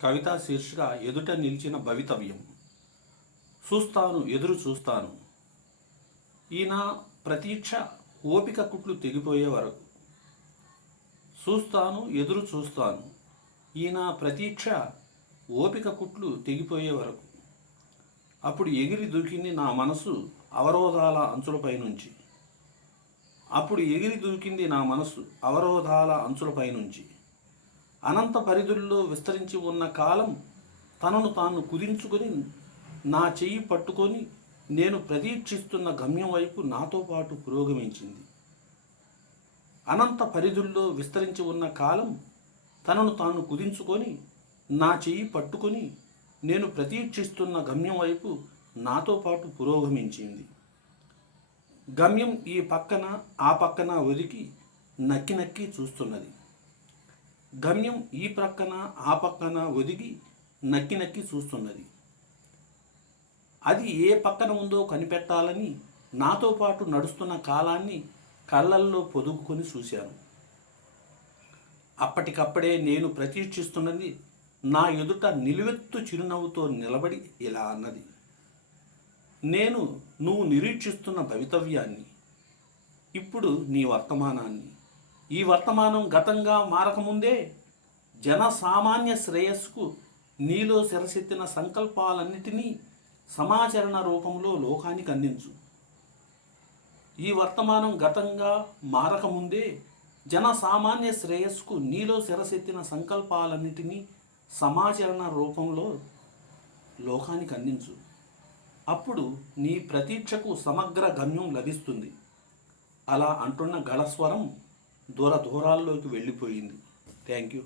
కవితా శీర్షిక ఎదుట నిలిచిన భవితవ్యం. చూస్తాను ఎదురు చూస్తాను ఈయన ప్రతీక్ష ఓపిక కుట్లు తెగిపోయే వరకు. చూస్తాను ఎదురు చూస్తాను ఈయన ప్రతీక్ష ఓపిక కుట్లు తెగిపోయే వరకు. అప్పుడు ఎగిరి దూకింది నా మనసు అవరోధాల అంచులపై నుంచి. అప్పుడు ఎగిరి దూకింది నా మనసు అవరోధాల అంచులపై నుంచి. అనంత పరిధుల్లో విస్తరించి ఉన్న కాలం తనను తాను కుదించుకొని నా చెయ్యి పట్టుకొని నేను ప్రతీక్షిస్తున్న గమ్యం వైపు నాతో పాటు పురోగమించింది. అనంత పరిధుల్లో విస్తరించి ఉన్న కాలం తనను తాను కుదించుకొని నా చెయ్యి పట్టుకొని నేను ప్రతీక్షిస్తున్న గమ్యం వైపు నాతో పాటు పురోగమించింది. గమ్యం ఈ పక్కన ఆ పక్కన ఒదిగి నక్కి నక్కి చూస్తున్నది. గమ్యం ఈ ప్రక్కన ఆ పక్కన ఒదిగి నక్కి నక్కి చూస్తున్నది. అది ఏ పక్కన ఉందో కనిపెట్టాలని నాతో పాటు నడుస్తున్న కాలాన్ని కళ్ళల్లో పొదుగుకొని చూశాను. అప్పటికప్పుడే నేను ప్రతీక్షిస్తున్నది నా ఎదుట నిలువెత్తు చిరునవ్వుతో నిలబడి ఇలా అన్నది, నేను నువ్వు నిరీక్షిస్తున్న భవితవ్యాన్ని, ఇప్పుడు నీ వర్తమానాన్ని. ఈ వర్తమానం గతంగా మారకముందే జనసామాన్య శ్రేయస్సుకు నీలో శిరసెత్తిన సంకల్పాలన్నిటినీ సమాచరణ రూపంలో లోకానికి అందించు. ఈ వర్తమానం గతంగా మారకముందే జనసామాన్య శ్రేయస్సుకు నీలో శిరసెత్తిన సంకల్పాలన్నిటినీ సమాచరణ రూపంలో లోకానికి అందించు. అప్పుడు నీ ప్రతీక్షకు సమగ్ర గమ్యం లభిస్తుంది. అలా అంటున్న గళస్వరం దూరాల్లోకి వెళ్ళిపోయింది. Thank you.